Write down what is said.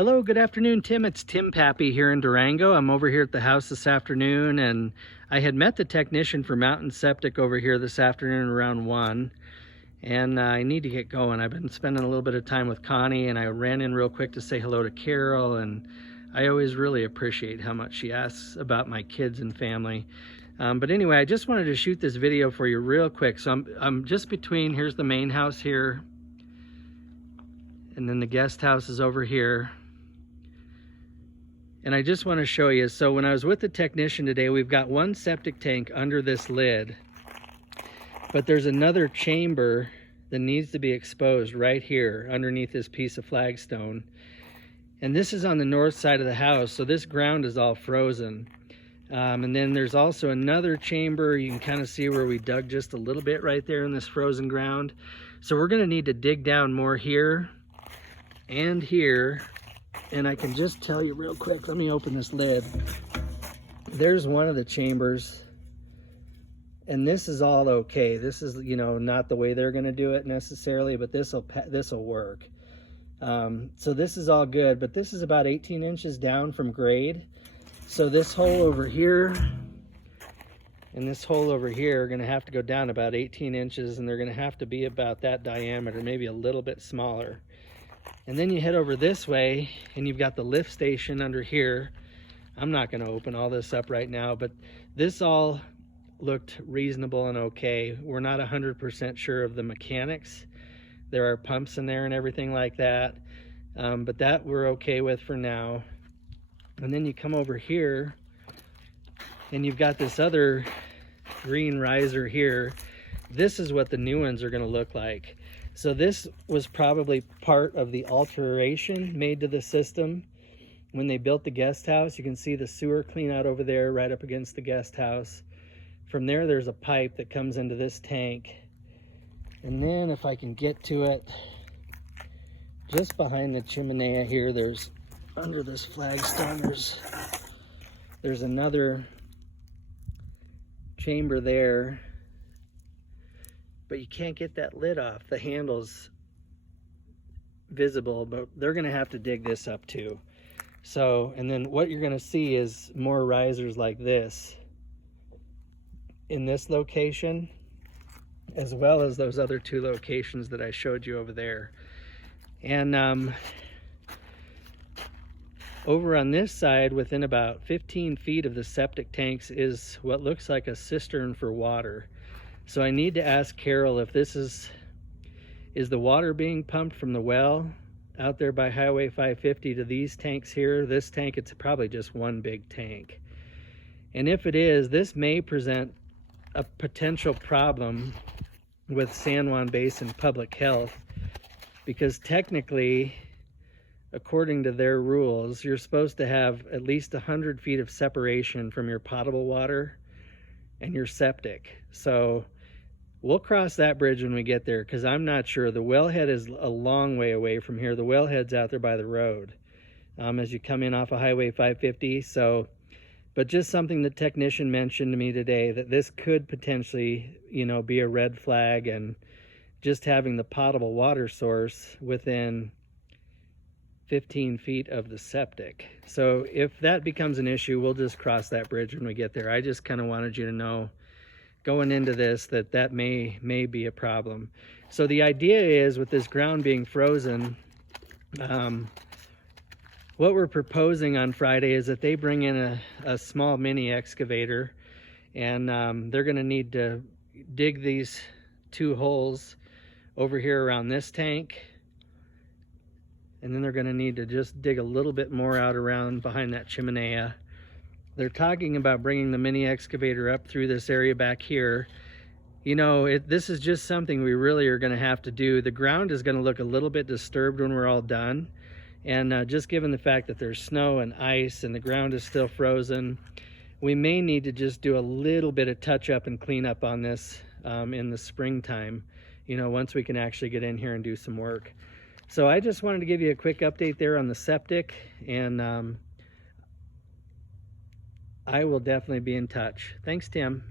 Hello, good afternoon, Tim. It's Tim Pappy here in Durango. I'm over here at the house this afternoon, and I had met the technician for Mountain Septic over here this afternoon around 1, and I need to get going. I've been spending a little bit of time with Connie, and I ran in real quick to say hello to Carol, and I always really appreciate how much she asks about my kids and family. But anyway, I just wanted to shoot this video for you real quick. So I'm just between, here's the main house here, and then the guest house is over here. And I just want to show you, so when I was with the technician today, we've got one septic tank under this lid, but there's another chamber that needs to be exposed right here underneath this piece of flagstone. And this is on the north side of the house, so this ground is all frozen. And then there's also another chamber. You can kind of see where we dug just a little bit right there in this frozen ground. So we're going to need to dig down more here and here. And I can just tell you real quick, let me open this lid. There's one of the chambers, and this is all okay. This is, you know, not the way they're going to do it necessarily, but this'll work. So this is all good, but this is about 18 inches down from grade. So this hole over here and this hole over here are going to have to go down about 18 inches, and they're going to have to be about that diameter, maybe a little bit smaller. And then you head over this way and you've got the lift station under here. I'm not going to open all this up right now, but this all looked reasonable and okay. We're not 100% sure of the mechanics. There are pumps in there and everything like that, but that we're okay with for now. And then you come over here and you've got this other green riser here. This is what the new ones are going to look like. So this was probably part of the alteration made to the system when they built the guest house. You can see the sewer clean out over there right up against the guest house. From there, there's a pipe that comes into this tank. And then if I can get to it, just behind the chimney here, there's, under this flagstone, there's another chamber there. But you can't get that lid off. The handle's visible, but they're gonna have to dig this up too. So, and then what you're gonna see is more risers like this in this location, as well as those other two locations that I showed you over there. And over on this side, within about 15 feet of the septic tanks, is what looks like a cistern for water. So I need to ask Carol if this is the water being pumped from the well out there by Highway 550 to these tanks here. This tank, it's probably just one big tank. And if it is, this may present a potential problem with San Juan Basin Public Health, because technically, according to their rules, you're supposed to have at least 100 feet of separation from your potable water and your septic. So we'll cross that bridge when we get there, because I'm not sure. The wellhead is a long way away from here. The wellhead's out there by the road as you come in off of Highway 550. So, but just something the technician mentioned to me today, that this could potentially, you know, be a red flag, and just having the potable water source within 15 feet of the septic. So if that becomes an issue, we'll just cross that bridge when we get there. I just kind of wanted you to know going into this that may be a problem. So the idea is, with this ground being frozen, what we're proposing on Friday is that they bring in a small mini excavator, and they're going to need to dig these two holes over here around this tank, and then they're going to need to just dig a little bit more out around behind that chimenea. They're talking about bringing the mini excavator up through this area back here. You know, this is just something we really are going to have to do. The ground is going to look a little bit disturbed when we're all done. And just given the fact that there's snow and ice and the ground is still frozen, we may need to just do a little bit of touch up and clean up on this in the springtime, you know, once we can actually get in here and do some work. So I just wanted to give you a quick update there on the septic, and I will definitely be in touch. Thanks, Tim.